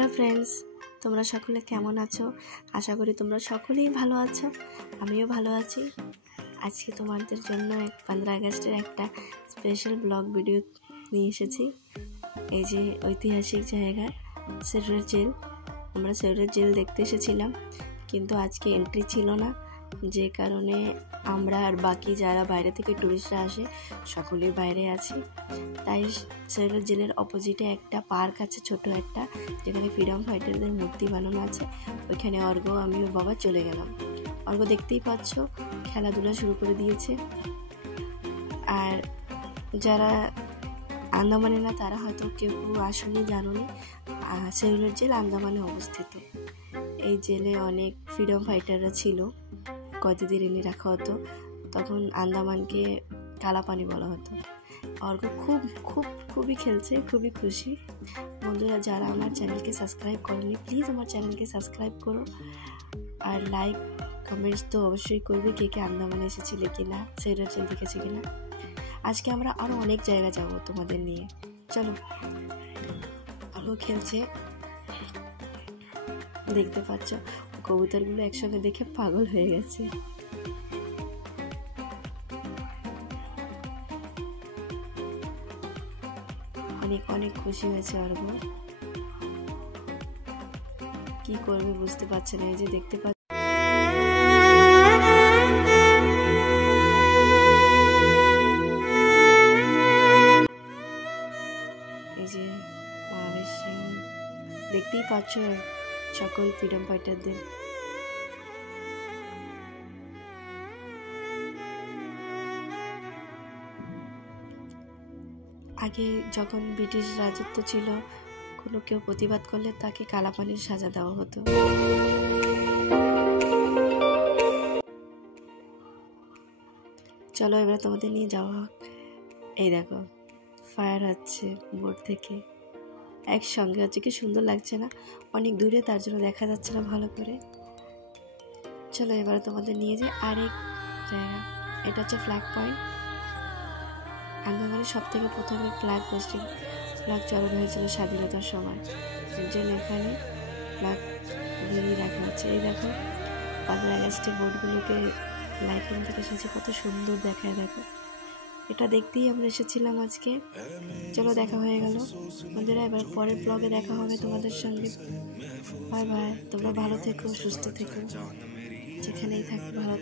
Hello friends, তোমরা সকলে কেমন আছো? আশা করি তোমরা সকলেই ভালো আছো। আমিও ভালো আছি। আজকে তোমাদের জন্য 15 আগস্টের একটা স্পেশাল ব্লগ ভিডিও নিয়ে এসেছি। এই যে ঐতিহাসিক জায়গা সেলুলার জেল, আমরা সেলুলার জেল দেখতে এসেছিলাম, কিন্তু আজকে এন্ট্রি ছিল না, যে কারণে আমরা আর বাকি যারা বাইরে থেকে টুরিস্টরা আসে সকলেই বাইরে আছি। তাই সেলুলার জেলের অপোজিটে একটা পার্ক আছে, ছোট একটা, যেখানে ফ্রিডম ফাইটারদের মূর্তি বানানো আছে। ওইখানে অর্ঘ, আমি ও বাবা চলে গেলাম। অর্ঘ দেখতেই পাচ্ছ খেলাধুলা শুরু করে দিয়েছে। আর যারা আন্দামানে না তারা হয়তো কেউ আসলে জানো নি, সেলুলার জেল আন্দামানে অবস্থিত। এই জেলে অনেক ফ্রিডম ফাইটাররা ছিল, কয়েদিদের এনে রাখা হতো। তখন আন্দামানকে কালাপানি বলা হতো। অর্ঘ খুবই খেলছে, খুবই খুশি। বন্ধুরা, যারা আমার চ্যানেলকে সাবস্ক্রাইব করেনি, প্লিজ আমার চ্যানেলকে সাবস্ক্রাইব করো, আর লাইক কমেন্টস তো অবশ্যই করবে কে কে আন্দামানে এসেছিলে কিনা, সেলুলার জেল দেখেছে কিনা। আজকে আমরা আরও অনেক জায়গা যাব তোমাদের নিয়ে, চলো। অর্ঘ খেলছে, দেখতে পাচ্ছ কবুতরগুলো একসঙ্গে দেখে পাগল হয়ে গেছে। অনেক খুশি হয়েছে অর্ঘ, কি করবে বুঝতে পারছে না। এই যে দেখতে পাচ্ছ এই যে মহাবীর সিং, দেখতেই পাচ্ছ সকল ফ্রিডম ফাইটারদের। আগে যখন ব্রিটিশ রাজত্ব ছিল, কোনো কেউ প্রতিবাদ করলে তাকে কালাপানির সাজা দেওয়া হতো। চলো এবার তোমাদের নিয়ে যাওয়া হোক। এই দেখো ফায়ার হচ্ছে বোট থেকে, একসঙ্গে হচ্ছে, কি সুন্দর লাগছে না? অনেক দূরে, তার জন্য দেখা যাচ্ছে না ভালো করে। চলো এবার তোমাদের নিয়ে যাই আরেক জায়গা। এটা হচ্ছে ফ্ল্যাগ পয়েন্ট। আন্দামানে সব থেকে প্রথমে ফ্ল্যাগ চড়ানো হয়েছিল স্বাধীনতার সময়, এর জন্য এখানে ফ্ল্যাগ ধরিয়ে রাখা হচ্ছে। এই দেখো 15 আগস্টের বোটগুলোকে লাইটিং থেকে সাজে কত সুন্দর দেখায়, দেখো। এটা দেখতেই আমরা এসেছিলাম আজকে। চলো, দেখা হয়ে গেল বন্ধুরা, এবার পরের ব্লগে দেখা হবে তোমাদের সঙ্গে। বাই বাই, তোমরা ভালো থেকো, সুস্থ থেকো, যেখানেই থাকো ভালো